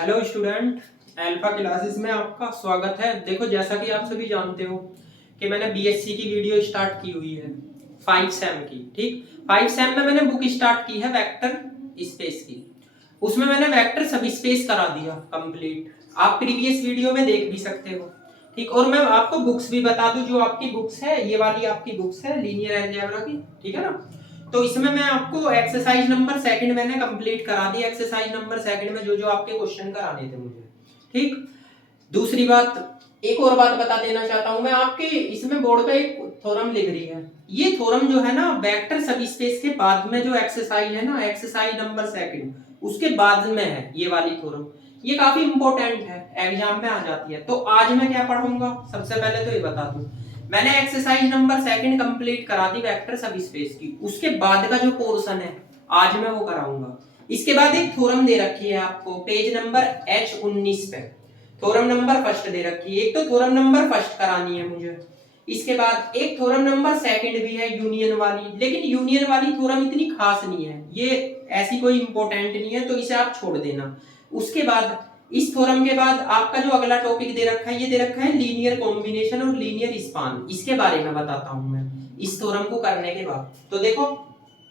Hello student, alpha classes में आपका स्वागत है। देखो, जैसा कि आप सभी जानते हो कि मैंने बीएससी की वीडियो स्टार्ट की हुई है 5 सेम की। ठीक, 5 सेम में मैंने बुक स्टार्ट की है वेक्टर स्पेस की। उसमें मैंने वेक्टर सब स्पेस करा दिया कंप्लीट। आप प्रीवियस वीडियो में देख भी सकते हो। ठीक, और मैं आपको बुक्स भी बता दूं, जो आपकी बुक्स है, ये वाली आपकी बुक्स है लीनियर अलजेब्रा की। ठीक है ना। तो इसमें मैं आपको एक्सरसाइज नंबर सेकंड मैंने कंप्लीट करा दी। एक्सरसाइज नंबर सेकंड में जो जो आपके क्वेश्चन कराने थे मुझे। ठीक, दूसरी बात, एक और बात बता देना चाहता हूं मैं आपके, इसमें बोर्ड पे एक थ्योरम लिख रही है। ये थ्योरम जो है ना वेक्टर सबस्पेस के बाद में जो एक्सरसाइज है ना, एक्सरसाइज नंबर सेकंड, उसके बाद में है ये वाली थ्योरम। ये काफी इंपॉर्टेंट है, एग्जाम में आ जाती है। तो आज मैं क्या पढ़ूंगा, सबसे पहले तो ये बता दूं, मैंने एक्सरसाइज नंबर सेकंड कंप्लीट करा दी वेक्टर सबस्पेस की। उसके बाद का जो पोर्शन है आज मैं वो कराऊंगा। इसके बाद एक थ्योरम दे रखी है आपको पेज नंबर H19 पे। थ्योरम नंबर फर्स्ट दे रखी है। एक तो थ्योरम नंबर फर्स्ट करानी है मुझे। इसके बाद एक थ्योरम नंबर सेकंड भी है यूनियन वाली, लेकिन यूनियन वाली थ्योरम इतनी खास नहीं है, ये ऐसी कोई इंपॉर्टेंट नहीं है, तो इसे आप छोड़ देना। उसके बाद इस थ्योरम के बाद आपका जो अगला टॉपिक दे रखा है, ये दे रखा है लीनियर कॉम्बिनेशन और लीनियर स्पान। इसके बारे में बताता हूं मैं इस थ्योरम को करने के बाद। तो देखो,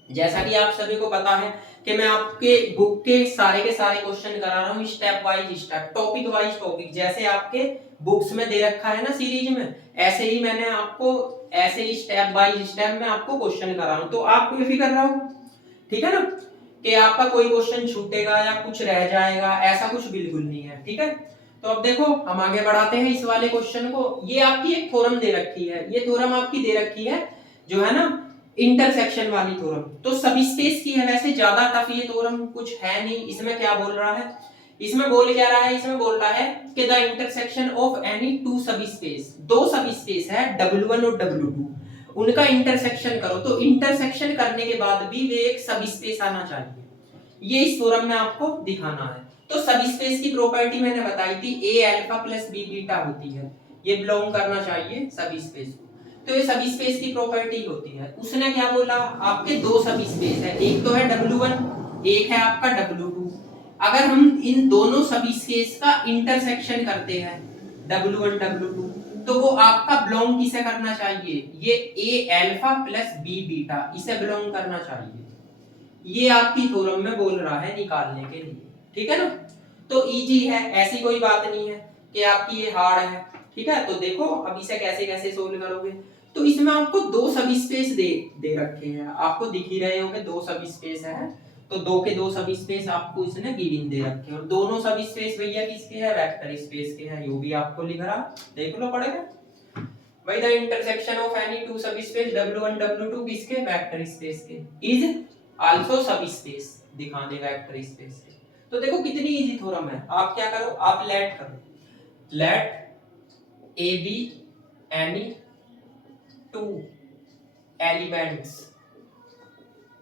जैसा कि आप सभी को पता है कि मैं आपके बुक के सारे क्वेश्चन करा रहा हूँ step wise step, topic wise topic. जैसे आपके बुक्स में दे रखा है ना सीरीज में, ऐसे ही मैंने आपको ऐसे ही स्टेप बाय स्टेप में आपको क्वेश्चन करा रहा हूँ। तो आप बेफिक्र रहो, ठीक है ना, कि आपका कोई क्वेश्चन छूटेगा या कुछ रह जाएगा, ऐसा कुछ बिल्कुल नहीं है। ठीक है, तो अब देखो हम आगे बढ़ाते हैं इस वाले क्वेश्चन को। ये आपकी एक थ्योरम दे रखी है, ये थ्योरम आपकी दे रखी है जो है ना इंटरसेक्शन वाली थ्योरम। तो सबस्पेस की है, वैसे ज्यादा टफ ये थ्योरम कुछ है नहीं। इसमें क्या बोल रहा है, इसमें बोल क्या रहा है, इसमें बोल रहा है कि the intersection of any two subspace, दो सबस्पेस है W1 और W2, उनका इंटरसेक्शन करो। तो इंटरसेक्शन करने के बाद भी वे एक सबस्पेस आना चाहिए, ये इस थ्योरम में आपको दिखाना है। तो सबस्पेस की प्रॉपर्टी मैंने बताई थी, ए अल्फा प्लस बी बीटा होती है, ये बिलोंग करना चाहिए सबस्पेस को। तो ये सबस्पेस की प्रॉपर्टी होती है। उसने क्या बोला, आपके दो सबस्पेस है, एक तो है W1, एक है आपका W2। अगर हम इन दोनों सबस्पेस का इंटरसेक्शन करते हैं W1 W2, तो वो आपका बिलोंग किसे करना चाहिए, ये ए अल्फा प्लस बी बीटा, इसे बिलोंग करना चाहिए। ये आपकी थ्योरम में बोल रहा है निकालने के लिए। ठीक है ना। तो इजी है, ऐसी कोई बात नहीं है कि आपकी ये हार्ड है। ठीक है, तो देखो अब इसे कैसे कैसे सोल्व करोगे। तो इसमें आपको दो सबस्पेस दे रखे हैं, आपको दिख ही रहे हो कि दो सबस्पेस है। तो दो के दो सबस्पेस आपको इसने गिवन दे रखे हैं, और दोनों सबस्पेस भैया किसके हैं, वेक्टर स्पेस के हैं। यो भी आपको लिख रहा, देख लो पड़ेगा भाई। The intersection of any two subspace W1 W2 किसके, वेक्टर स्पेस के, इज आल्सो सबस्पेस, दिखाने वेक्टर स्पेस के। तो देखो कितनी इजी थ्योरम है। आप क्या करो, आप लेट करो, let a b any two elements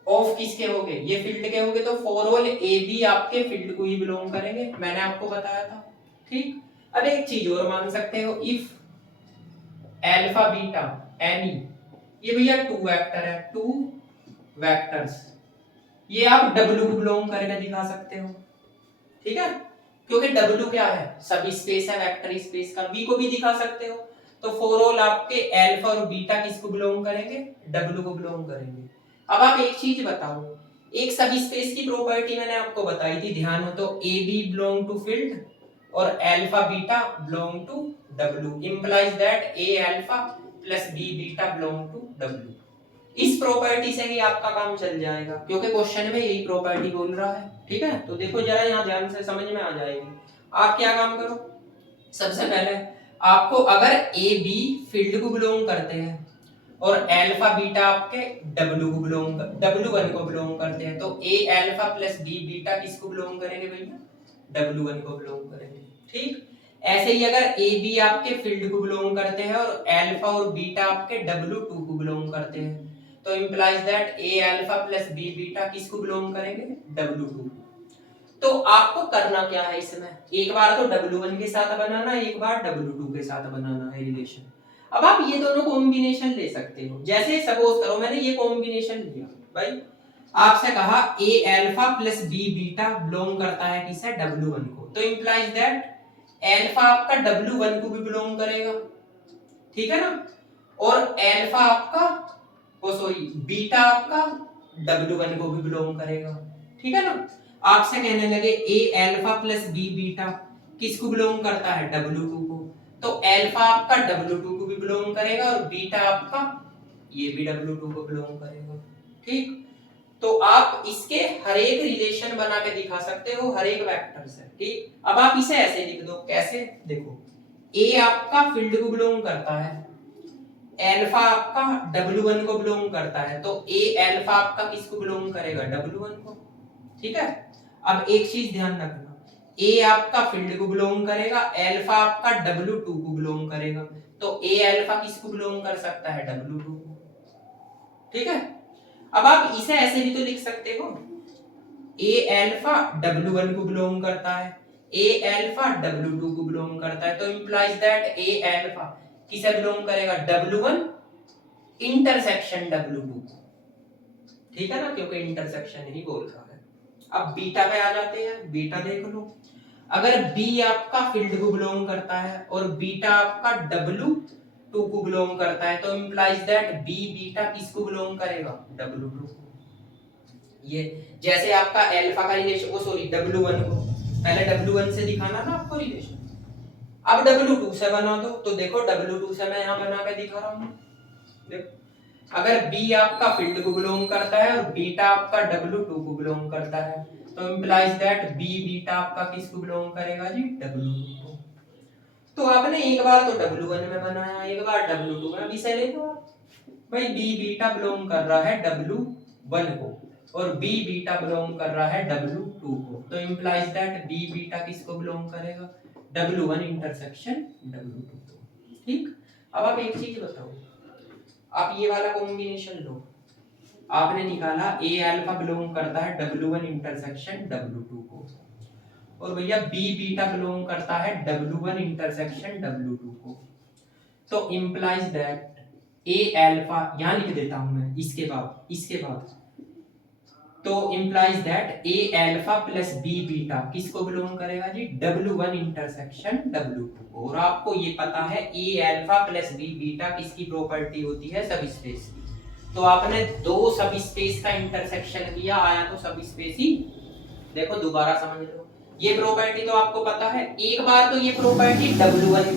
of किसके होंगे, ये फील्ड के होंगे। तो फॉर ऑल ए बी आपके फील्ड को ही बिलोंग करेंगे, मैंने आपको बताया था। ठीक, अब एक चीज और मान सकते हो, इफ अल्फा बीटा एनी, ये भैया टू वेक्टर है, टू वेक्टर्स, ये आप W को बिलोंग करके दिखा सकते हो। ठीक है, क्योंकि W क्या है, सब स्पेस है वेक्टर स्पेस का। V को भी दिखा सकते हो। तो फॉर ऑल आपके अल्फा और बीटा किसको बिलोंग करेंगे, W को बिलोंग करेंगे। अब आप एक चीज बताओ, एक सब स्पेस की प्रॉपर्टी मैंने आपको बताई थी, ध्यान हो तो, A B belong to field और alpha beta belong to W, implies that A alpha plus B beta belong to W। इस प्रॉपर्टी से ही आपका काम चल जाएगा, क्योंकि क्वेश्चन में यही प्रॉपर्टी बोल रहा है। ठीक है, तो देखो जरा यहाँ ध्यान से समझ में आ जाएगी। आप क्या काम करो, सबसे पहले आपको अगर ए बी फील्ड को बिलोंग करते हैं और अल्फा बीटा आपके W1 को बिलोंग करते हैं, तो ए अल्फा प्लस बी बीटा किसको बिलोंग करेंगे भैया, W1 को बिलोंग करेंगे। ठीक, ऐसे ही अगर ए बी आपके फील्ड को बिलोंग करते हैं और अल्फा और बीटा आपके W2 को बिलोंग करते हैं, तो implies that A alpha plus B beta किसको बिलोंग करेंगे, W2। तो आपको करना क्या है इसमें, एक बार तो W1 के साथ बनाना, एक बार W2 के साथ बनाना है रिलेशन। अब आप ये दोनों कॉम्बिनेशन ले सकते हो। जैसे सपोज करो मैंने ये कॉम्बिनेशन लिया भाई, आपसे कहा A alpha plus B beta belong करता है किसे, W1 को, तो इंप्लाइज दैट अल्फा आपका W1 को भी बिलोंग करेगा, ठीक है ना, और अल्फा आपका बीटा आपका W1 को भी बिलोंग करेगा, ठीक है ना। आपसे कहने लगे ए अल्फा प्लस बी बीटा किसको बिलोंग करता है, W2 को, तो अल्फा आपका W2 को भी बिलोंग करेगा और बीटा आपका ये भी W2 को बिलोंग करेगा, ठीक। तो आप इसके हर एक रिलेशन बना के दिखा सकते हो हर एक वेक्टर से, ठीक। अब आप इसे ऐसे लिख दो, कैसे, देखो ए आपका फील्ड को बिलोंग करता है, अल्फा आपका W1 को बिलोंग करता है, तो ए अल्फा आपका किसको बिलोंग करेगा, W1 को, ठीक है। अब एक चीज ध्यान रखना, ए आपका फील्ड को बिलोंग करेगा, अल्फा आपका W2 को बिलोंग करेगा, तो ए अल्फा किसको बिलोंग कर सकता है, W2 को, ठीक है। अब आप इसे ऐसे भी तो लिख सकते हो, ए अल्फा W1 को बिलोंग करता है, ए अल्फा W2 को बिलोंग करता है, तो इंप्लाइज दैट ए अल्फा किसे बिलोंग करेगा, W1 इंटरसेक्शन W2, ठीक है ना, क्योंकि इंटरसेक्शन ही बोल रहा है। अब बीटा पे आ जाते हैं, बीटा देख लो, अगर बी आपका फील्ड को बिलोंग करता है और बीटा आपका W2 को बिलोंग करता है, तो इंप्लाइज दैट बी बीटा किसको बिलोंग करेगा, W2 को। ये जैसे आपका अल्फा का रिलेशन W1 को, पहले W1 से दिखाना ना आपको रिलेशन, अब W2 से बना दो, तो देखो W2 से मैं यहां बना के दिखा रहा हूं, देखो अगर B आपका फील्ड को बिलोंग करता है और बीटा आपका W2 को बिलोंग करता है, तो इंप्लाइज दैट B बीटा आपका किसको बिलोंग करेगा जी, W2 को। तो आपने एक बार तो W1 में बनाया, एक बार W2 में, अभी से ले लो आप, भाई B बीटा बिलोंग कर रहा है W1 को और B बीटा बिलोंग कर रहा है W2 को, तो इंप्लाइज दैट B बीटा किसको बिलोंग करेगा, W1 इंटरसेक्शन W2 को, ठीक। अब आप एक चीज बताओ, आप ये वाला कॉम्बिनेशन लो, आपने निकाला ए अल्फा बिलोंग करता है W1 इंटरसेक्शन W2 को, और भैया B बीटा बिलोंग करता है W1 इंटरसेक्शन W2 को, तो इंप्लाइज दैट ए अल्फा यहां लिख देता हूं मैं, इसके बाद तो implies that A alpha plus B beta किसको बिलोंग करेगा जी, W1 इंटरसेक्शन W2 को। और आपको ये पता है ए अल्फा प्लस बी बीटा किसकी प्रॉपर्टी होती है, सब स्पेस की, तो आपने दो सब स्पेस का इंटरसेक्शन किया, आया तो सब स्पेस ही। देखो दोबारा समझ लो, ये प्रॉपर्टी तो आपको पता है, एक बार तो ये प्रॉपर्टी W1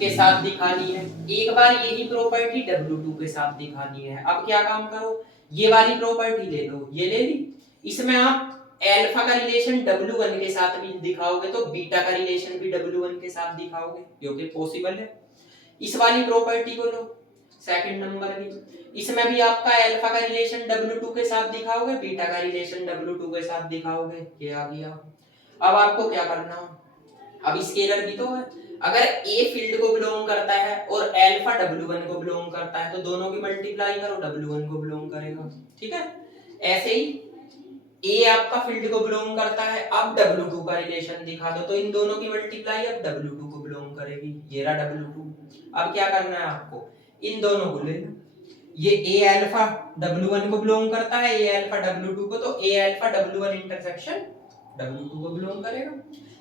के साथ दिखानी है, एक बार यही प्रॉपर्टी W2 के साथ दिखानी है। अब क्या काम करो, ये वाली प्रॉपर्टी ले लो, ये ले ली, इसमें आप अल्फा का रिलेशन W1 के साथ भी दिखाओगे तो बीटा का रिलेशन भी W1 के साथ दिखाओगे, क्योंकि पॉसिबल है। इस वाली प्रॉपर्टी को लो, सेकंड नंबर की, इसमें भी आपका अल्फा का रिलेशन W2 के साथ दिखाओगे, बीटा का रिलेशन W2 के साथ दिखाओगे, ये आ गया। अब आपको क्या करना, अब स्केलर भी तो है, अगर ए फील्ड को बिलोंग करता है और अल्फा W1 को बिलोंग करता है, तो दोनों की मल्टीप्लाई करो, W1 को बिलोंग करेगा, ठीक है। ऐसे ही ए आपका फील्ड को बिलोंग करता है, अब W2 का रिलेशन दिखा दो, तो इन दोनों की मल्टीप्लाई अब W2 को बिलोंग करेगी, ये रहा W2। अब क्या करना है आपको, इन दोनों को ले लो, ये ए अल्फा W1 को बिलोंग करता है, ए अल्फा W2 को, तो ए अल्फा W1 इंटरसेक्शन W2 को बिलोंग करेगा।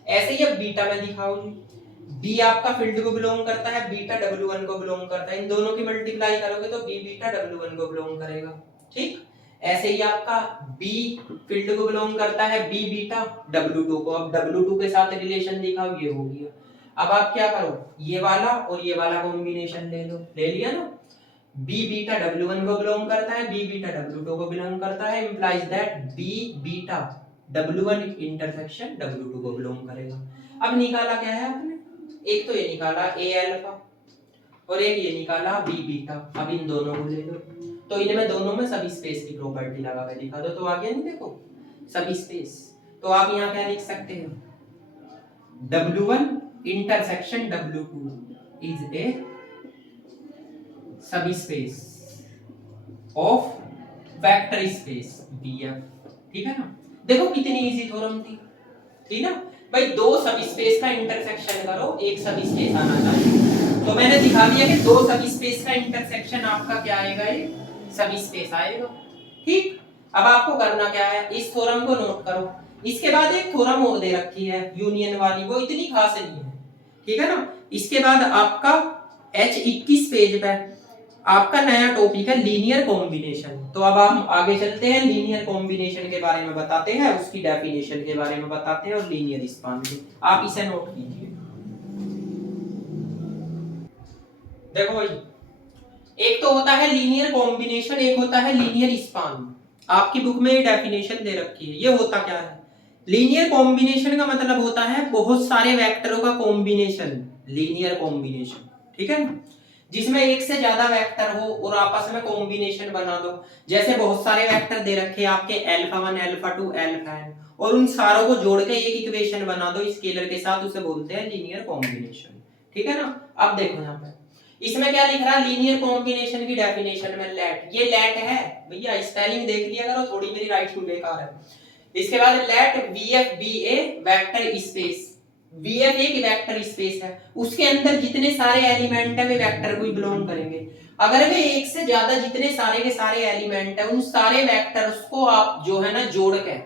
ऐसे ही अब बीटा में दिखाओ जी, बी आपका फील्ड को बिलोंग करता है, बीटा W1 को बिलोंग करता है, इन दोनों की मल्टीप्लाई करोगे तो बी बीटा W1 को बिलोंग करेगा, ठीक। ऐसे ही आपका बी फील्ड को बिलोंग करता है, बी बीटा W2 को, अब W2 के साथ रिलेशन दिखाओ, ये हो गया। अब आप क्या करो, ये वाला और ये वाला कॉम्बिनेशन ले लो, ले लिया ना, बी बीटा W1 को बिलोंग करता है, बी बीटा W2 को बिलोंग करता है, implies that b beta W1 intersection W2 को बिलोंग करेगा। अब निकाला क्या है आपने, एक तो ये निकाला ए अल्फा और एक ये निकाला बी बीटा, अब इन दोनों को ले लो, तो इनमें दोनों में सब स्पेस की प्रॉपर्टी लगा के दिखा दो, तो आ गया नहीं, देखो सब स्पेस। तो आप यहाँ क्या लिख सकते हो, W1 intersection W2 is a सब space of vector space BF, ठीक है ना। देखो कितनी इजी थ्योरम थी, ठीक ना भाई, दो सब स्पेस का इंटरसेक्शन करो, एक सब स्पेस आना चाहिए, तो मैंने दिखा दिया कि दो सब स्पेस का इंटरसेक्शन आपका क्या आएगा, ये सब स्पेस आएगा, ठीक। अब आपको करना क्या है, इस थ्योरम को नोट करो। इसके बाद एक थ्योरम और दे रखी है यूनियन वाली, वो इतनी खास नहीं है, ठीक है ना। इसके बाद आपका H21 पेज पे आपका नया टॉपिक है लीनियर कॉम्बिनेशन। तो अब हम आगे चलते हैं, लीनियर कॉम्बिनेशन के बारे में बताते हैं, उसकी डेफिनेशन के बारे में बताते हैं और लीनियर स्पान की। आप इसे नोट कीजिए। देखो भाई, एक तो होता है लीनियर कॉम्बिनेशन, एक होता है लीनियर स्पान। आपकी बुक में ये डेफिनेशन दे रखी है। ये होता क्या है, लीनियर कॉम्बिनेशन का मतलब होता है बहुत सारे वेक्टरों का कॉम्बिनेशन, लीनियर कॉम्बिनेशन, ठीक है ना, जिसमें एक से ज्यादा वेक्टर हो और आपस में कॉम्बिनेशन बना दो। जैसे बहुत सारे वेक्टर दे रखे हैं आपके अल्फा 1 अल्फा 2 अल्फा n, और उन सारों को जोड़ के एक इक्वेशन बना दो स्केलर के साथ, उसे बोलते हैं लीनियर कॉम्बिनेशन, ठीक है ना। अब देखो यहाँ पे इसमें क्या लिख रहा है, लीनियर कॉम्बिनेशन की डेफिनेशन में लेट, ये लेट है भैया, स्पेलिंग देख लिया करो, थोड़ी मेरी राइटिंग बेकार है। इसके बाद लेट VF बी ए वेक्टर स्पेस, VF एक वेक्टर स्पेस है, उसके अंदर जितने सारे एलिमेंट है वे वेक्टर को ही बिलोंग करेंगे। अगर वे एक से ज्यादा जितने सारे के सारे एलिमेंट है, उन सारे वेक्टर्स को आप जो है ना जोड़ के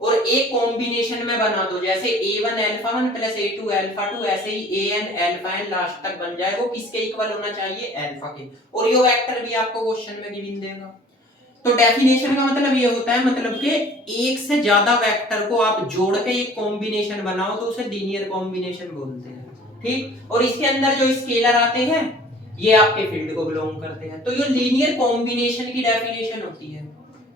और एक कॉम्बिनेशन में बना दो, जैसे A1 alpha 1 plus A2 alpha 2, ऐसे ही AN अल्फा n लास्ट तक बन जाए, वो किसके इक्वल होना चाहिए, अल्फा के, और ये वेक्टर भी आपको क्वेश्चन में गिवन देगा। तो डेफिनेशन का मतलब ये होता है, मतलब कि एक से ज्यादा वेक्टर को आप जोड़ के एक कॉम्बिनेशन बनाओ तो उसे लीनियर कॉम्बिनेशन बोलते हैं, ठीक। और इसके अंदर जो स्केलर आते हैं ये आपके फील्ड को बिलोंग करते हैं। तो ये लीनियर कॉम्बिनेशन की डेफिनेशन होती है,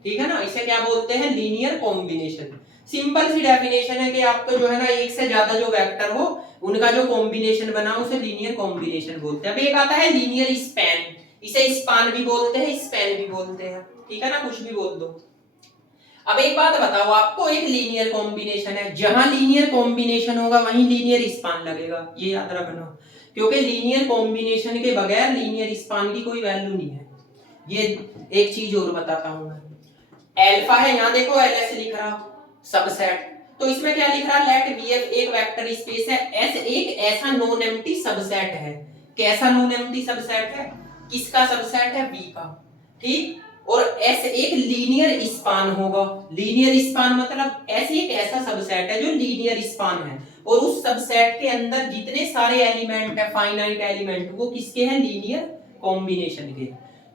ठीक है ना। इसे क्या बोलते हैं, लीनियर कॉम्बिनेशन। सिंपल सी डेफिनेशन है कि आपको जो है ना एक से ज्यादा जो वेक्टर हो उनका जो कॉम्बिनेशन बना उसे लीनियर कॉम्बिनेशन बोलते हैं। अब एक आता है लीनियर स्पैन, इसे स्पान भी बोलते हैं स्पैन भी बोलते हैं, ठीक है ना, कुछ भी बोल दो। अब एक बात बताओ आपको, एक लीनियर कॉम्बिनेशन है, जहां लीनियर कॉम्बिनेशन होगा वहीं लीनियर स्पान लगेगा, ये याद रखना, क्योंकि लीनियर कॉम्बिनेशन के बगैर लीनियर स्पान की कोई वैल्यू नहीं है। ये एक चीज और बताता हूं मैं, अल्फा है, यहां देखो LS लिख रहा सबसेट, तो इसमें क्या लिख रहा है, लेट VF एक वेक्टर स्पेस है, S एक ऐसा नॉन एम्प्टी सबसेट है। कैसा नॉन एम्प्टी सबसेट है, किसका सबसेट है, V का, ठीक। और S एक लीनियर स्पान होगा, लीनियर स्पान मतलब S एक ऐसा सबसेट है जो लीनियर स्पान है, और उस सबसेट के अंदर जितने सारे एलिमेंट है, फाइनाइट एलिमेंट, वो किसके हैं, लीनियर कॉम्बिनेशन के।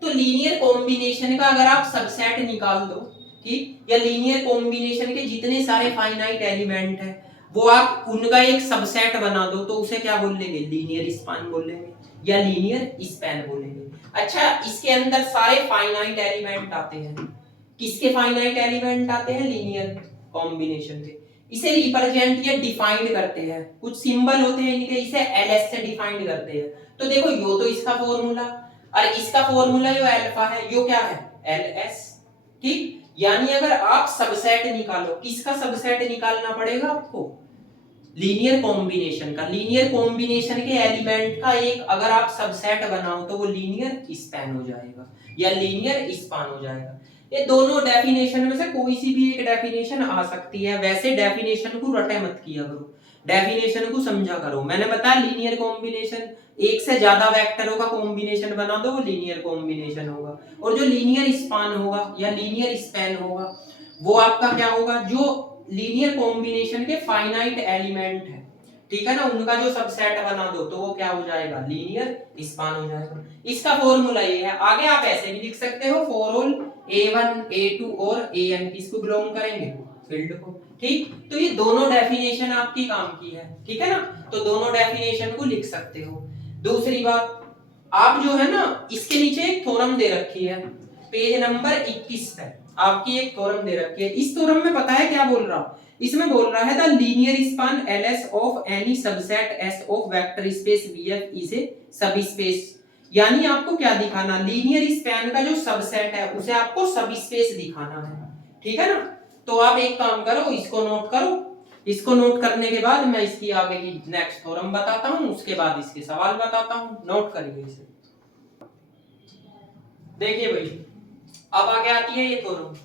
तो लीनियर कॉम्बिनेशन का अगर आप सबसेट निकाल दो, ठीक, या लीनियर कॉम्बिनेशन के जितने सारे फाइनाइट एलिमेंट है वो आप उनका एक सबसेट बना दो, तो उसे क्या बोलेंगे, लीनियर स्पान बोलेंगे या लीनियर स्पैन बोलेंगे। अच्छा, इसके अंदर सारे फाइनाइट एलिमेंट आते हैं, किसके फाइनाइट एलिमेंट आते हैं, लीनियर कॉम्बिनेशन के। इसे रिप्रेजेंट या डिफाइंड करते हैं, कुछ सिंबल होते हैं इनके, इसे LS से डिफाइंड करते हैं। तो देखो यो तो इसका फॉर्मूला, और इसका फॉर्मूला जो अल्फा है यो क्या है, LS, ठीक। यानी अगर आप सबसेट निकालो, किसका सबसेट निकालना पड़ेगा आपको, लीनियर कॉम्बिनेशन का। लीनियर कॉम्बिनेशन के एलिमेंट का एक अगर आप सबसेट बनाओ तो वो लीनियर स्पैन हो जाएगा या लीनियर स्पान हो जाएगा। ये दोनों डेफिनेशन में से कोई सी भी एक डेफिनेशन आ सकती है। वैसे डेफिनेशन को रटे मत किया करो, डेफिनेशन को समझा करो। मैंने बताया लीनियर कॉम्बिनेशन, एक से ज्यादा वेक्टरों का कॉम्बिनेशन बना दो वो लीनियर कॉम्बिनेशन होगा, और जो लीनियर स्पान होगा या लीनियर स्पैन होगा वो आपका क्या होगा, जो लीनियर कॉम्बिनेशन के फाइनाइट एलिमेंट है, ठीक है ना, उनका जो सबसेट बना दो तो वो क्या हो जाएगा, लीनियर स्पान हो जाएगा। इसका फॉर्मूला ये है। आगे आप ऐसे भी लिख सकते हो, फॉर ऑल A1 A2 और AN किसको बिलोंग करेंगे, फील्ड को, ठीक। तो ये दोनों डेफिनेशन आपकी काम की है, ठीक है ना, तो दोनों डेफिनेशन को लिख सकते हो। दूसरी बात, आप जो है ना इसके नीचे एक थ्योरम दे रखी है पेज नंबर 21 पे, आपकी एक थ्योरम दे रखी है। इस थ्योरम में पता है क्या बोल रहा, इसमें बोल रहा है the linear span LS of any subset S of vector space VF is a सब स्पेस। यानी आपको क्या दिखाना, लीनियर स्पैन का जो सबसेट है उसे आपको सब स्पेस दिखाना है, ठीक है ना। तो आप एक काम करो, इसको नोट करो, इसको नोट करने के बाद मैं इसकी आगे की नेक्स्ट थ्योरम बताता हूं, उसके बाद इसके सवाल बताता हूं। नोट करिए इसे। देखिए भाई, अब आगे आती है ये थ्योरम।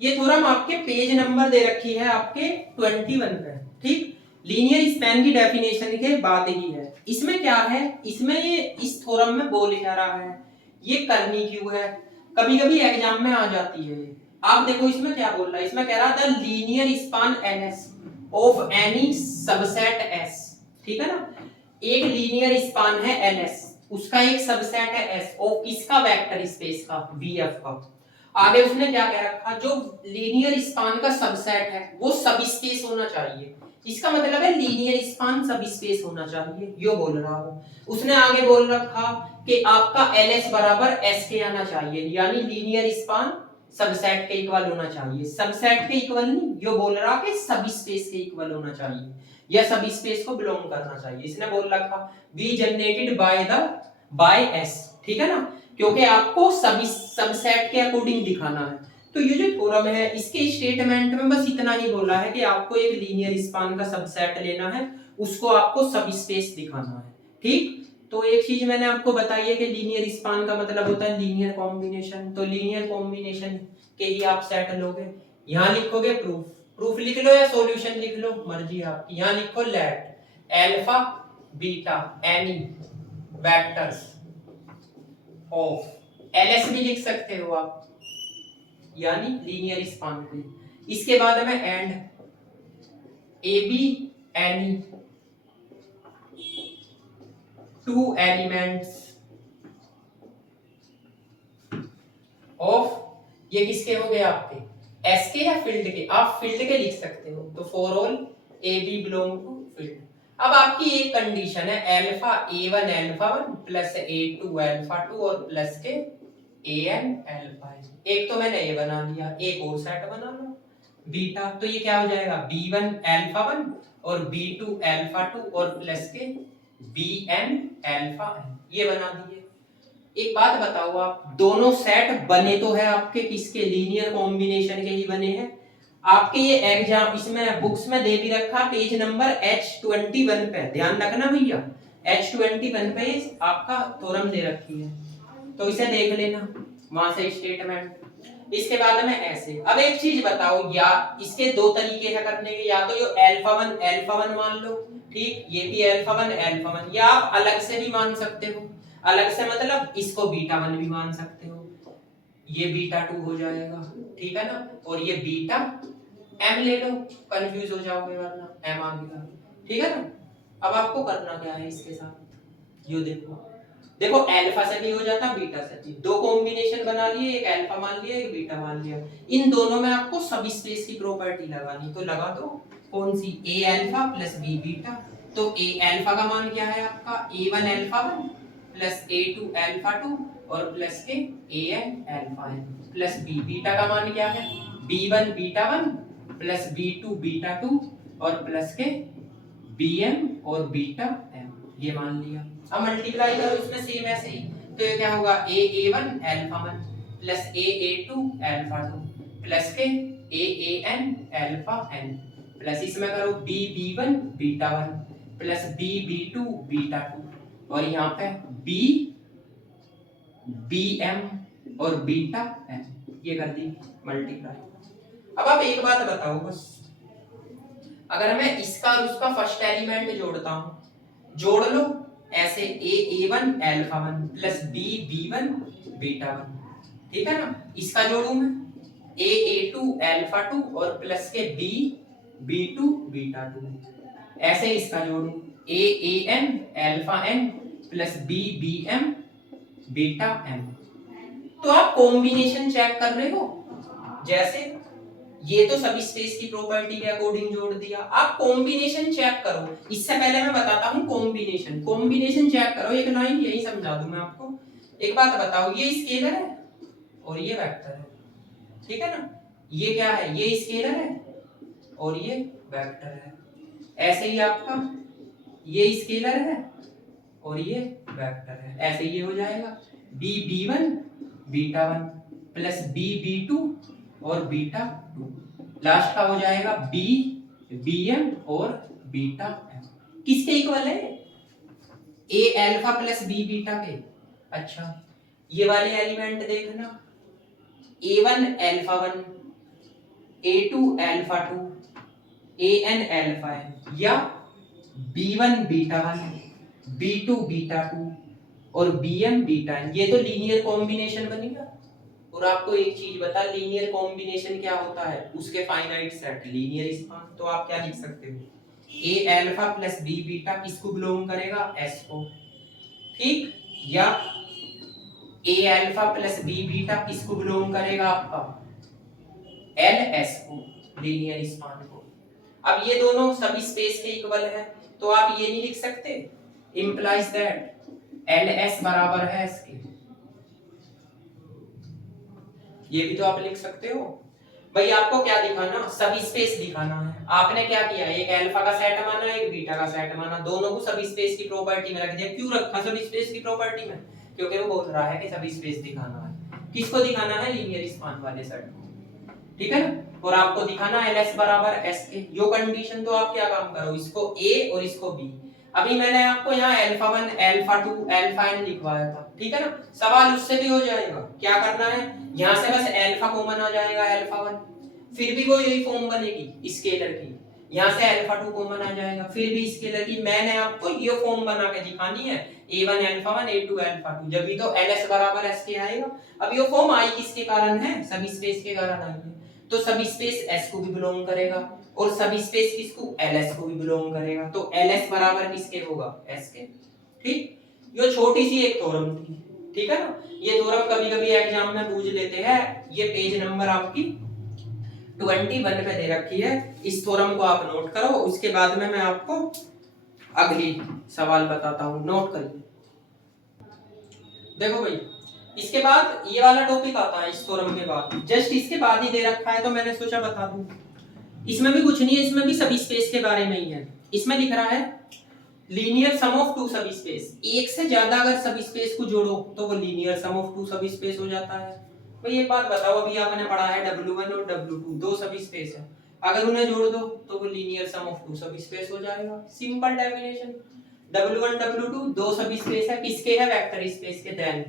ये थ्योरम आपके पेज नंबर दे रखी है आपके 21 पे, ठीक। लीनियर स्पैन की डेफिनेशन के बाद ही है। इसमें क्या है, इसमें ये इस थ्योरम में बोल क्या रहा है, ये करनी क्यों है, कभी कभी एग्जाम में आ जाती है। आप देखो इसमें क्या बोल रहा है, इसमें कह रहा था linear span NS of any subset S, ठीक है ना। एक लीनियर स्पान है NS, उसका एक सबसेट है S और किसका, वेक्टर स्पेस का VF का। आगे उसने क्या कह रखा, जो लीनियर स्पान का सबसेट है वो सब स्पेस होना चाहिए। इसका मतलब है लीनियर स्पान सब स्पेस होना चाहिए, यो बोल रहा हूं। उसने आगे बोल रखा कि आपका LS बराबर S के आना चाहिए, यानी लीनियर स्पान सबसेट के इक्वल होना चाहिए। सबसेट के इक्वल नहीं, यो बोल रहा कि सब स्पेस के इक्वल होना चाहिए या सब स्पेस को बिलोंग करना चाहिए। इसने बोल रखा बी जनरेटेड बाय S, ठीक है ना, क्योंकि आपको सभी सबसेट के अकॉर्डिंग दिखाना है। तो ये जो थ्योरम है इसके स्टेटमेंट में बस इतना ही बोला है कि आपको एक लीनियर स्पान का सबसेट लेना है, उसको आपको सब स्पेस दिखाना है, ठीक। तो एक चीज मैंने आपको बताई है कि लीनियर स्पान का मतलब होता है लीनियर कॉम्बिनेशन। तो लीनियर कॉम्बिनेशन के ही आप सेट लोगे। यहां लिखोगे प्रूफ, प्रूफ लिख लो या सॉल्यूशन लिख लो, मर्जी आपकी। यहां लिखो let alpha beta any vectors of LS भी लिख सकते हो आप, यानी लीनियर स्पान के। इसके बाद में and A b any two elements of, ये किसके हो गए आपके, एस के या फील्ड के, आप फील्ड के लिख सकते हो। तो for all a B belong to field. अब आपकी एक कंडीशन है alpha a1 alpha 1 plus a2 alpha 2 और प्लस के an अल्फा। एक तो मैंने ये बना लिया, एक और सेट बना लो बीटा। तो ये क्या हो जाएगा b1 अल्फा 1 और b2 अल्फा 2 और प्लस के bn अल्फा n, ये बना दिए। एक बात बताओ, आप दोनों सेट बने तो है आपके किसके, लीनियर कॉम्बिनेशन के ही बने हैं। आपके ये एग्जाम इसमें बुक्स में दे भी रखा पेज नंबर H21 पे, ध्यान रखना भैया, H21 पे आपका थ्योरम दे रखी है, तो इसे देख लेना वहां से स्टेटमेंट। इसके बाद में ऐसे। अब एक चीज बताओ, या इसके दो तरीके हैं करने के, या तो ये अल्फा 1 मान लो, ठीक, ये भी अल्फा 1, या आप अलग से भी मान सकते हो। अलग से मतलब इसको बीटा 1 भी मान सकते हो, ये बीटा 2 हो जाएगा, ठीक है ना, और ये बीटा m ले लो, कंफ्यूज हो जाओगे वरना m आ गया, ठीक है ना। अब आपको करना क्या है इसके साथ, यो देखो, देखो अल्फा से भी हो जाता बीटा से भी, दो कॉम्बिनेशन बना लिए, एक अल्फा मान लिया एक बीटा मान लिया। इन दोनों में आपको सब स्पेस की प्रॉपर्टी लगानी, तो लगा दो कौन सी, a alpha plus b beta. तो a अल्फा का मान क्या है आपका, a1 alpha 1 plus a2 alpha 2 और प्लस के an alpha n plus b beta का मान क्या है, b1 beta 1 plus b2 beta 2 और प्लस के bm और बीटा m, ये मान लिया। अब मल्टीप्लाई करो इसमें सेम ऐसे ही, तो ये क्या होगा a1 alpha 1 plus a2 alpha 2 plus के an अल्फा n प्लस इसमें करो b1 beta 1 plus b2 beta 2 और यहाँ पे bm और बीटा m, ये कर दी मल्टीप्लाई। अब आप एक बात बताओ बस, अगर मैं इसका और उसका फर्स्ट एलिमेंट जोड़ता हूं, जोड़ लो ऐसे a1 alpha 1 plus b1 beta 1, ठीक है ना। इसका जोड़ू मैं a2 अल्फा 2 और प्लस के b2 बीटा 2, ऐसे इसका जोड़ू an alpha n plus bbm beta m। तो आप कॉम्बिनेशन चेक कर रहे हो, जैसे ये तो सभी स्पेस की प्रॉपर्टी के अकॉर्डिंग जोड़ दिया, आप कॉम्बिनेशन चेक करो। इससे पहले मैं बताता हूं कॉम्बिनेशन चेक करो, एक लाइन यही समझा दूं मैं आपको। एक बात बताओ, ये स्केलर है और ये वेक्टर है, ठीक है ना, ये क्या है, ये स्केलर है और ये वेक्टर है। ऐसे ही आपका ये स्केलर है और ये वेक्टर है, ऐसे ये हो जाएगा b1 बीटा 1 प्लस b2 और बीटा 2, लास्ट का हो जाएगा bm और बीटा m। किसके इक्वल है, a alpha plus b beta के। अच्छा ये वाले एलिमेंट देखना, a1 alpha 1 a2 alpha 2 an alpha n, या b1 बीटा 1 b2 बीटा 2 और bm बीटा n, ये तो लीनियर कॉम्बिनेशन बनेगा, और आपको एक चीज बता, लीनियर कॉम्बिनेशन क्या होता है, उसके फाइनाइट सेट लीनियर स्पान। तो आप क्या लिख सकते हो, ए अल्फा प्लस बी बीटा किसको बिलोंग करेगा, एस को, ठीक, या ए अल्फा प्लस बी बीटा किसको बिलोंग करेगा, आपका एल एस को, लीनियर स्पान को। अब ये दोनों सभी स्पेस के इक्वल है, तो आप ये नहीं लिख सकते इंप्लाइज दैट एल एस बराबर है एस के, ये भी तो आप लिख सकते हो। भाई आपको क्या दिखाना, सभी स्पेस दिखाना है। आपने क्या किया, एक अल्फा का सेट माना, एक बीटा का सेट माना, दोनों को सभी स्पेस की प्रॉपर्टी में रख दिया। क्यों रखा सभी स्पेस की प्रॉपर्टी में, क्योंकि वो बोल रहा है कि सभी स्पेस दिखाना है। किसको दिखाना है, लीनियर स्पान वाले सेट को, ठीक है ना। और आपको दिखाना है एल एस बराबर एस के, जो कंडीशन। तो आप क्या काम करो, इसको ए और इसको बी। अभी मैंने आपको यहाँ अल्फा 1 अल्फा 2 अल्फा n लिखवाया था, ठीक है ना। सवाल उससे भी हो जाएगा, क्या करना है, यहाँ से बस अल्फा कॉमन आ जाएगा, अल्फा 1, फिर भी वो यही फॉर्म बनेगी स्केलर की। यहाँ से अल्फा 2 कॉमन आ जाएगा, फिर भी स्केलर की। मैंने आपको ये फॉर्म बना के दिखानी है, a1 अल्फा 1 a2 अल्फा 2, जब भी तो ls बराबर s के आएगा। अब ये फॉर्म आई किसके कारण है, सभी स्पेस के कारण आई है। तो सभी स्पेस s को भी बिलोंग करेगा, और सभी स्पेस किसको, ls को भी बिलोंग करेगा। तो ls बराबर किसके होगा, s के, ठीक। ये छोटी सी एक थ्योरम थी, ठीक है ना। ये थ्योरम कभी-कभी एग्जाम में पूछ लेते हैं। ये पेज नंबर आपकी 21 पे दे रखी है। इस थ्योरम को आप नोट करो, उसके बाद में मैं आपको अगली सवाल बताता हूं, नोट करिए। देखो भाई, इसके बाद ये वाला टॉपिक आता है इस थ्योरम के बाद, जस्ट इसके बाद ही दे रखा है, तो मैंने सोचा बता दूं। इसमें भी कुछ नहीं है, इसमें भी सभी स्पेस के बारे में ही है। इसमें लिख रहा है लीनियर सम ऑफ टू सभी स्पेस। एक से ज्यादा अगर सभी स्पेस को जोड़ो तो वो लीनियर सम ऑफ टू सभी स्पेस हो जाता है। भाई एक बात बताओ, अभी आपने पढ़ा है W1 और W2 दो सभी स्पेस है, अगर उन्हें जोड़ दो तो वो लीनियर सम ऑफ टू सभी स्पेस हो जाएगा। Simple definition. W1 W2 दो सभी स्पेस है, किसके है, वेक्टर स्पेस के। देन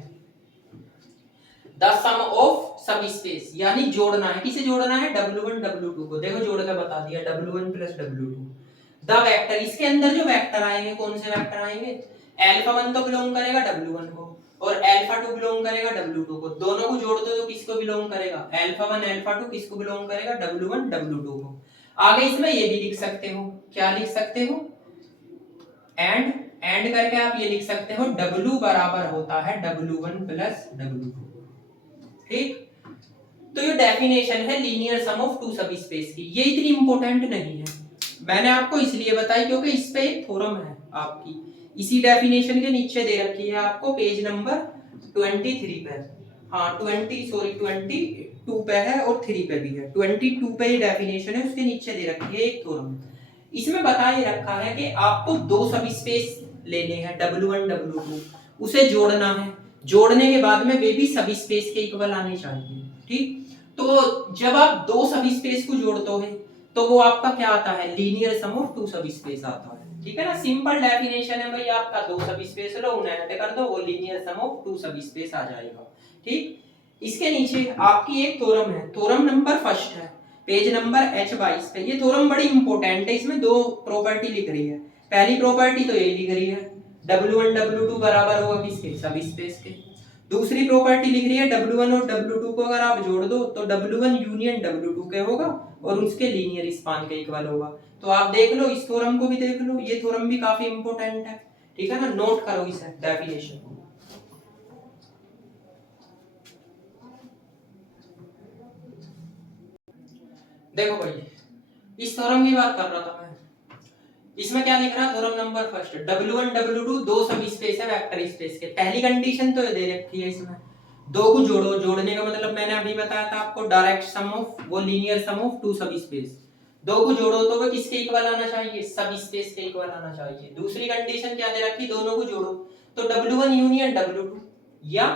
द सम ऑफ सभी स्पेस, यानी जोड़ना है, किसे जोड़ना है, W1 W2 को। देखो जोड़ के बता दिया, W1 plus W2 the vector. इसके अंदर जो वेक्टर आएंगे, कौन से वेक्टर आएंगे, अल्फा 1 तो बिलोंग करेगा W1 को, और अल्फा 2 बिलोंग करेगा W2 को। दोनों को जोड़ दो तो किसको बिलोंग करेगा, अल्फा 1 अल्फा 2 किसको बिलोंग करेगा, W1 W2 को। आगे इसमें ये भी लिख सकते हो, क्या लिख सकते हो, एंड करके आप ये लिख सकते हो W बराबर होता है W1 प्लस W2, ठीक। तो ये डेफिनेशन है लीनियर सम ऑफ टू सब स्पेस की। ये इतनी इंपॉर्टेंट नहीं है, मैंने आपको इसलिए बताई क्योंकि इस पे एक थ्योरम है आपकी, इसी डेफिनेशन के नीचे दे रखी है आपको पेज नंबर 23 पे। हाँ 22 पे है और 3 पे भी है। 22 पे ये डेफिनेशन है, उसके नीचे दे रखी है एक थ्योरम। इसमें बता ये रखा है कि आपको दो सब स्पेस लेने हैं, W1 W2, उसे जोड़ना है। जोड़ने के बाद में वे भी सभी स्पेस के इक्वल आने चाहिए, ठीक। तो जब आप दो सभी स्पेस को जोड़ते हो तो वो आपका क्या आता है, लीनियर सम ऑफ टू सभी स्पेस आता है, ठीक है ना। सिंपल डेफिनेशन है भाई, आपका दो सभी स्पेस लो, उन्हें ऐड कर दो, वो लीनियर सम ऑफ टू सभी स्पेस आ जाएगा, ठीक। इसके नीचे आपकी एक थ्योरम है, थ्योरम नंबर फर्स्ट है, पेज नंबर H22 पे। ये थ्योरम बड़ी इंपॉर्टेंट है, इसमें दो प्रॉपर्टी लिख रही है। पहली प्रॉपर्टी तो यही लिख रही है, W1 W2 बराबर होगा किसके, सभी स्पेस के। दूसरी प्रॉपर्टी लिख रही है W1 और W2 को अगर आप जोड़ दो तो W1 यूनियन W2 के होगा और उसके लीनियर स्पान के इक्वल होगा। तो आप देख लो, इस थ्योरम को भी देख लो, ये थ्योरम भी काफी इंपॉर्टेंट है, ठीक है ना। नोट करो इस डेफिनेशन को। देखो भाई, इस थ्योरम की बात कर रहा था मैं। इसमें क्या लिख रहा है, theorem number first, W1 W2 दो सब स्पेस है वेक्टर स्पेस के। पहली कंडीशन तो ये दे रखी है इसमें, दो को जोड़ो। जोड़ने का मतलब मैंने अभी बताया था आपको, डायरेक्ट सम ऑफ, वो लीनियर सम ऑफ टू सब स्पेस। दो को जोड़ो तो वो किसके इक्वल आना चाहिए, सब स्पेस के इक्वल आना चाहिए। दूसरी कंडीशन क्या दे रखी, दोनों को जोड़ो तो W1 यूनियन W2, या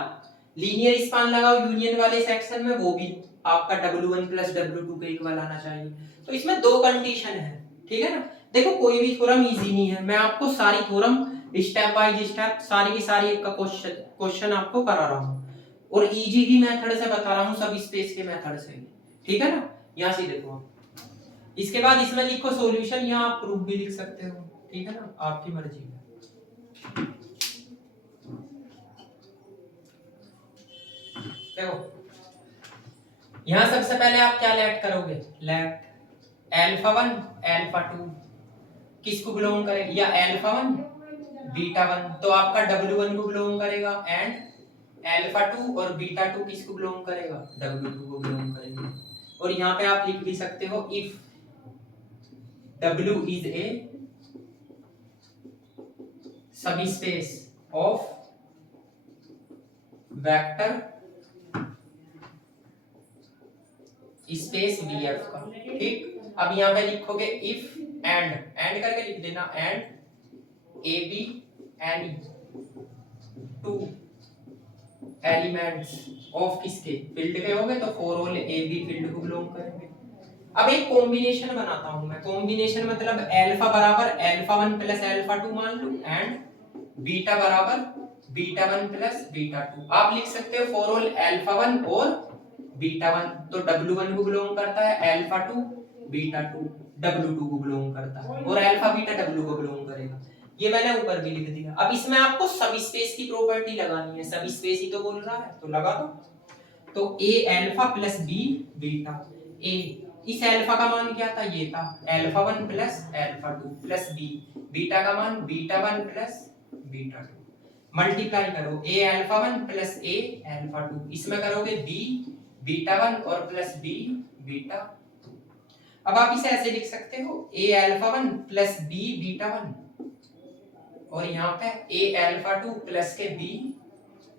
लीनियर स्पान लगाओ यूनियन वाले सेक्शन में, वो भी आपका W1 प्लस W2 के इक्वल आना चाहिए। तो इसमें दो कंडीशन है, ठीक है ना। देखो कोई भी थ्योरम इजी नहीं है, मैं आपको सारी थ्योरम स्टेप बाय स्टेप सारी की सारी एक का क्वेश्चन आपको करा रहा हूँ, और इजी भी मेथड से बता रहा हूँ, सब स्पेस के मेथड से, ठीक है ना। यहाँ से देखो, इसके बाद इसमें लिखो सॉल्यूशन, यहाँ आप प्रूफ भी लिख सकते हो, ठीक है ना, आपकी मर्जी है। देखो यहाँ सबसे पहले आप क्या लेट करोगे, लेट अल्फा 1 अल्फा 2 किसको बिलोंग करेगा, या अल्फा 1 बीटा 1, तो आपका W1 को बिलोंग करेगा, एंड अल्फा 2 और बीटा 2 किसको बिलोंग करेगा, W2 को बिलोंग करेगा। और यहाँ पे आप लिख भी सकते हो if W is a subspace of vector space VF का, ठीक। अब यहाँ पे लिखोगे इफ एंड करके लिख देना, and AB and 2 elements of किसके, फील्ड के होंगे, तो फॉर ऑल AB फील्ड को बिलोंग करेंगे। अब एक कॉम्बिनेशन बनाता हूं मैं, कॉम्बिनेशन मतलब अल्फा बराबर अल्फा 1 प्लस अल्फा 2 मान लूं, एंड बीटा बराबर बीटा 1 प्लस बीटा 2। आप लिख सकते हो फॉर ऑल अल्फा 1 और बीटा 1, तो W1 को बिलोंग करता है, अल्फा 2 बीटा 2 W2 को बिलोंग करता है, और अल्फा बीटा W को बिलोंग करेगा। ये मैंने ऊपर भी लिख दिया। अब इसमें आपको सबस्पेस की प्रॉपर्टी लगानी है, सबस्पेस ही तो बोल रहा है, तो लगा दो। तो A alpha plus B beta, A इस अल्फा का मान क्या था, ये था alpha 1 plus alpha 2 plus B beta का मान बीटा 1 प्लस बीटा 2, मल्टीप्लाई करो A alpha 1 plus A alpha 2, इसमें करोगे B बीटा 1 और प्लस B बीटा 2। अब आप इसे ऐसे लिख सकते हो A alpha 1 plus B beta 1, और यहाँ पे A अल्फा 2 प्लस के B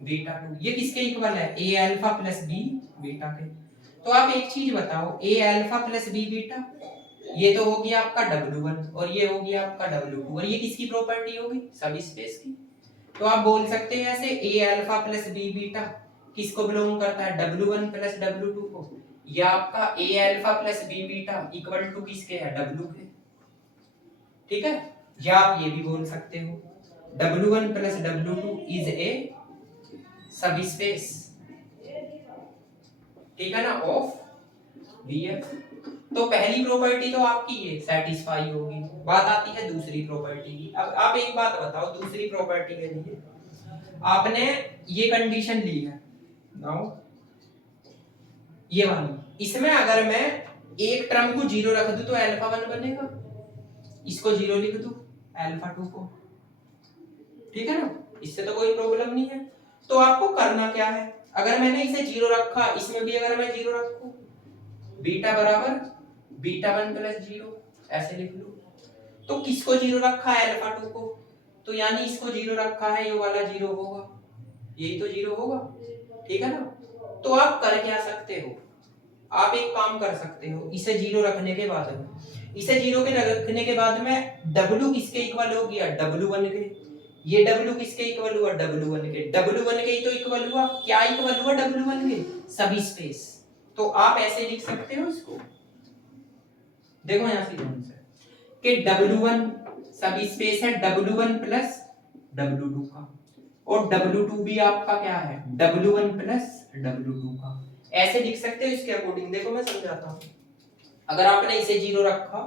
बीटा 2, ये किसके इक्वल है, A alpha plus B beta के। तो आप एक चीज बताओ, A alpha plus B beta, ये तो होगी आपका W1 और ये होगी आपका W2, और ये किसकी प्रॉपर्टी होगी, सबस्पेस की। तो आप बोल सकते हैं ऐसे A alpha plus B beta किसको बिलोंग करता है, W1 प्लस W2 को, या आपका A alpha plus B beta equal to किसके है, W के, ठीक है। या आप ये भी बोल सकते हो W1 plus W2 is a subspace, ठीक है ना, ऑफ VF। तो पहली प्रॉपर्टी तो आपकी ये सेटिस्फाई होगी। बात आती है दूसरी प्रॉपर्टी की। अब आप एक बात बताओ, दूसरी प्रॉपर्टी के लिए आपने ये कंडीशन ली है, नाउ ये वाली, इसमें अगर मैं एक टर्म को जीरो रख दूं तो अल्फा 1 बनेगा, इसको जीरो लिख दूं अल्फा 2 को, ठीक है ना, इससे तो कोई प्रॉब्लम नहीं है। तो आपको करना क्या है, अगर मैंने इसे जीरो रखा, इसमें भी अगर मैं जीरो रखूं, बीटा बराबर बीटा 1 प्लस 0 ऐसे लिख लूं, तो किसको जीरो रखा है, अल्फा 2 को, तो यानी इसको जीरो रखा है, ये वाला जीरो होगा, यही तो जीरो होगा, ठीक है ना। तो आप कर क्या सकते हो, आप एक काम कर सकते हो, इसे जीरो रखने के बाद में, इसे जीरो के रखने के बाद में W किसके इक्वल हो गया, W1 के, ये W किसके इक्वल हुआ, W1 के, W1 के ही तो इक्वल हुआ, क्या इक्वल हुआ, W1 के, सबस्पेस। तो आप ऐसे लिख सकते हो इसको, देखो यहां से ध्यान से कि W1 सबस्पेस है W1 प्लस W2 का, और W2 भी आपका क्या है, W1 प्लस W2 का, ऐसे लिख सकते हो इसके अकॉर्डिंग। देखो मैं समझाता हूं, अगर आपने इसे जीरो रखा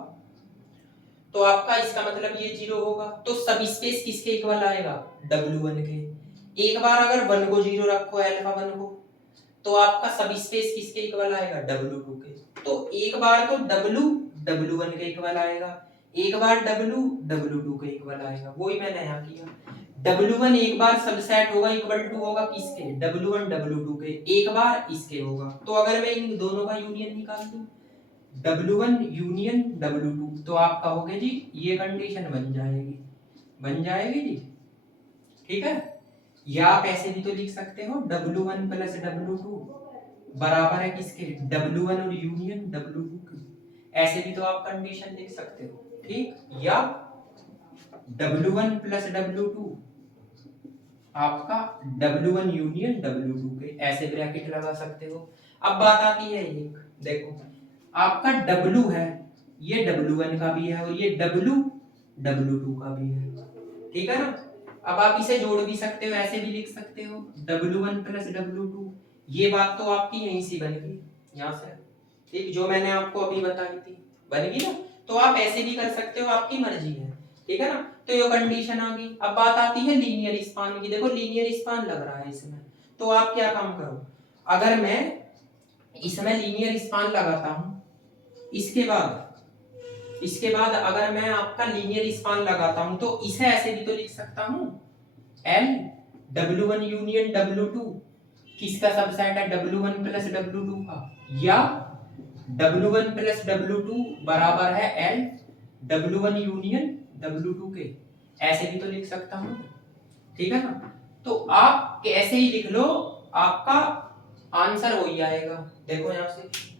तो आपका इसका मतलब ये जीरो होगा, तो सबस्पेस किसके इक्वल आएगा, W1 के। एक बार अगर 1 को जीरो रखो, अल्फा 1 को, तो आपका सबस्पेस किसके इक्वल आएगा, W2 के। तो एक बार तो W W1 के इक्वल आएगा, एक बार W W2 के इक्वल आएगा, वही मैंने यहाँ किया। W1 एक बार सबसेट होगा, इक्वल टू होगा किसके, W1 W2 के, एक बार इसके होगा। तो अगर मैं इन दोनों का यूनियन निकाल दूं, W1 यूनियन W2, तो आपका हो गया जी, ये कंडीशन बन जाएगी जी, ठीक है। या आप ऐसे भी तो लिख सकते हो W1 प्लस W2 बराबर है किसके, W1 और यूनियन W2 के, ऐसे भी तो आप कंडीशन लिख सकते हो, ठीक। या W1 प्लस W2 आपका W1 यूनियन W2 के, ऐसे ब्रैकेट लगा सकते हो। अब बात आती है एक, देखो आपका W है, ये W1 का भी है और ये W W2 का भी है, ठीक है ना। अब आप इसे जोड़ भी सकते हो, ऐसे भी लिख सकते हो W1 प्लस W2, ये बात तो आपकी यहीं से बन गई, यहाँ से, ठीक, जो मैंने आपको अभी बताई थी बन गई ना। तो आप ऐसे भी कर सकते हो, आपकी मर्जी है, ठीक है ना। तो ये कंडीशन आ गई। अब बात आती है लीनियर स्पान की। देखो लीनियर स्पान लग रहा है इसमें, तो आप क्या काम करो, अगर मैं इसमें लीनियर स्पान लगाता हूँ, इसके बाद अगर मैं आपका लीनियर स्पान लगाता हूं तो इसे ऐसे भी तो लिख सकता हूं, L W1 यूनियन W2 किसका सबसेट है, W1 प्लस W2 का, या W1 प्लस W2 बराबर है L W1 यूनियन W2 के, ऐसे भी तो लिख सकता हूं, ठीक है ना। तो आप कैसे ही लिख लो, आपका आंसर हो ही आएगा। देखो यहां से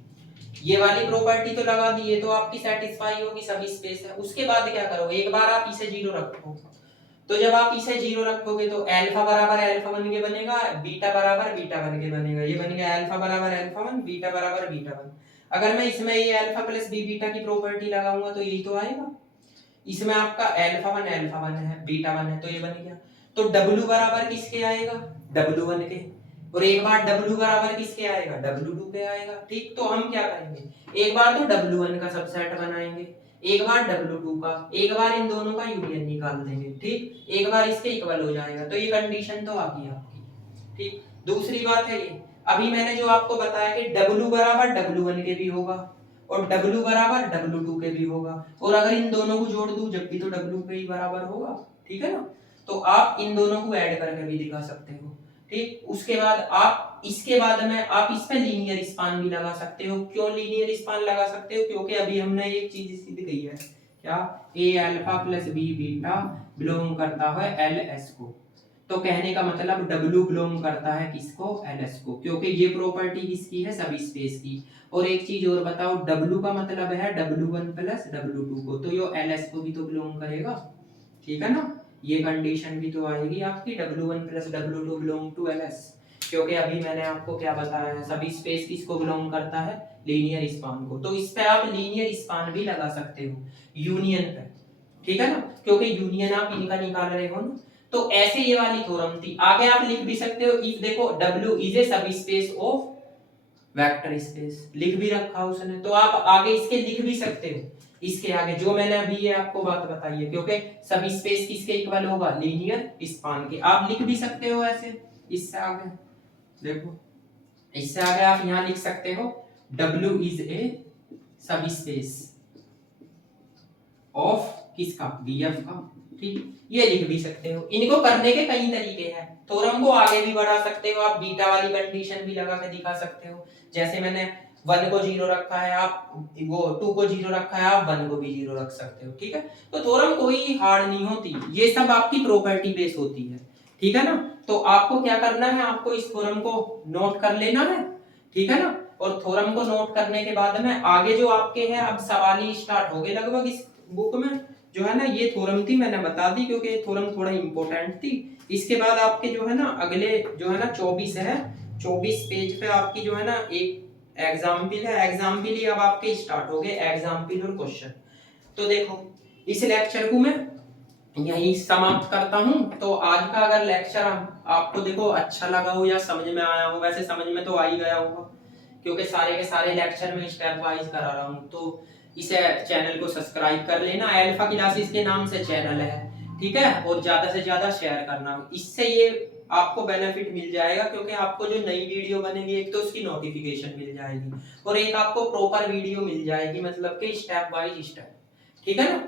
ये वाली प्रॉपर्टी तो लगा दी, ये तो आपकी सेटिस्फाई होगी, सभी स्पेस है। उसके बाद क्या करो, एक बार आप इसे जीरो रखो, तो जब आप इसे जीरो रखोगे तो अल्फा बराबर अल्फा वन के बनेगा, बीटा बराबर बीटा वन के बनेगा, ये बनेगा अल्फा बराबर अल्फा वन, बीटा बराबर बीटा वन। अगर मैं इसमें ये अल्फा प्लस बी बीटा की प्रॉपर्टी लगाऊंगा तो यही तो आएगा। इसमें आपका अल्फा वन है, बीटा वन है, तो ये बन गया। तो W बराबर किसके आएगा, W1 के, और एक बार W बराबर किसके आएगा, W2 के आएगा। ठीक, तो हम क्या करेंगे, एक बार तो W1 का सबसेट बनाएंगे, एक बार W2 का, एक बार इन दोनों का यूनियन निकाल देंगे। ठीक, एक बार इसके इक्वल हो जाएगा, तो ये कंडीशन तो आ गई आपकी। ठीक, दूसरी बात है ये, अभी मैंने जो आपको बताया कि W बराबर W1 के भी होगा और W बराबर W2 के भी होगा, और अगर इन दोनों को जोड़ दूं जब भी तो W के ही बराबर होगा। ठीक है ना, तो आप इन दोनों को ऐड करके भी दिखा सकते हो। ठीक, उसके बाद आप इसके बाद में आप इसमें लीनियर स्पान भी लगा सकते हो। क्यों लीनियर स्पान लगा सकते हो, क्योंकि अभी हमने एक चीज सिद्ध की है, क्या, A alpha plus B beta belong करता है LS को। तो कहने का मतलब W बिलोंग करता है किसको, LS को, क्योंकि ये प्रॉपर्टी किसकी है, सब स्पेस की। और एक चीज और बताओ, W का मतलब है W1 प्लस W2 को, तो ये LS को भी तो बिलोंग करेगा। ठीक है ना, ये कंडीशन भी तो आएगी आपकी, W1 plus W2 belong to LS, क्योंकि अभी मैंने आपको क्या बताया है, सभी स्पेस किसको बिलोंग करता है, लीनियर स्पान को। तो इस पे आप लीनियर स्पान भी लगा सकते हो यूनियन पे। ठीक है ना, क्योंकि यूनियन आप इनका निकाल रहे हो ना। तो ऐसे ये वाली थ्योरम थी। आगे आप लिख भी सकते हो, इफ देखो W इज ए सब स्पेस ऑफ वेक्टर स्पेस, लिख भी रखा उसने, तो आप आगे इसके लिख भी सकते हो, इसके आगे जो मैंने अभी ये आपको बात बताई है, क्योंकि सभी स्पेस किसके इक्वल होगा, लीनियर स्पान के। आप लिख भी सकते हो ऐसे, इससे आगे देखो, इससे आगे आप यहां लिख सकते हो W इज ए सब स्पेस ऑफ किसका, BF का। ठीक, ये लिख भी सकते हो। इनको करने के कई तरीके हैं, थ्योरम को आगे भी बढ़ा सकते हो आप, बीटा वाली कंडीशन भी लगा के दिखा सकते हो। जैसे मैंने 1 को 0 रखा है, आप वो 2 को 0 रखा है, आप 1 को भी 0 रख सकते हो। ठीक है, तो थ्योरम कोई हार्ड नहीं होती, ये सब आपकी प्रॉपर्टी बेस होती है। ठीक है ना, तो आपको क्या करना है, आपको इस थ्योरम को नोट कर लेना है। ठीक है ना, और थ्योरम को नोट करने के बाद में आगे जो आपके हैं, अब सवाल ही स्टार्ट हो गए लगभग इस बुक में, जो है ना ये थ्योरम थी, मैंने बता दी क्योंकि ये थ्योरम थोड़ा इंपॉर्टेंट थी। इसके बाद आपके जो है ना अगले जो है ना 24 है, 24 पेज पे आपकी जो है ना एक एग्जाम्पल है, एग्जाम्पल ही अब आपके स्टार्ट हो गए, एग्जाम्पल और क्वेश्चन। तो देखो इस लेक्चर को मैं यही समाप्त करता हूं। तो आज का अगर लेक्चर आपको देखो अच्छा लगा हो या समझ में आया हो, वैसे समझ में तो आ ही गया होगा क्योंकि सारे के सारे लेक्चर में स्टेप वाइज करा रहा हूं। तो इसे चैनल को सब्सक्राइब कर लेना, अल्फा क्लासेस के नाम से चैनल है। ठीक है, और ज्यादा से ज्यादा शेयर करना, इससे ये आपको बेनिफिट मिल जाएगा क्योंकि आपको जो नई वीडियो बनेगी एक तो उसकी नोटिफिकेशन मिल जाएगी और एक आपको प्रॉपर वीडियो मिल जाएगी, मतलब कि स्टेप बाय स्टेप। ठीक है ना,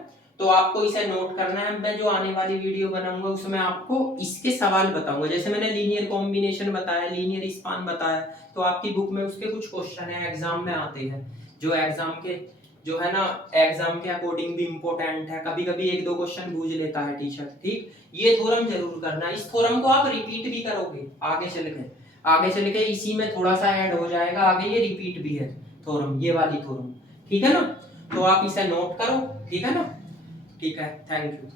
तो आपको इसे नोट करना है। मैं जो आने वाली वीडियो बनाऊंगा उसमें आपको इसके सवाल बताऊंगा, जैसे मैंने लीनियर कॉम्बिनेशन बताया, लीनियर स्पान बताया, तो आपकी बुक में उसके कुछ क्वेश्चन है, एग्जाम में आते हैं, जो एग्जाम के जो है ना एग्जाम के अकॉर्डिंग भी इंपॉर्टेंट है, कभी कभी एक दो क्वेश्चन पूछ लेता है टीचर। ठीक, ये थ्योरम जरूर करना, इस थ्योरम को आप रिपीट भी करोगे आगे चल के इसी में थोड़ा सा ऐड हो जाएगा, आगे ये रिपीट भी है थ्योरम, ये वाली थ्योरम। ठीक है ना, तो आप इसे नोट करो। ठीक है ना, ठीक है, थैंक यू।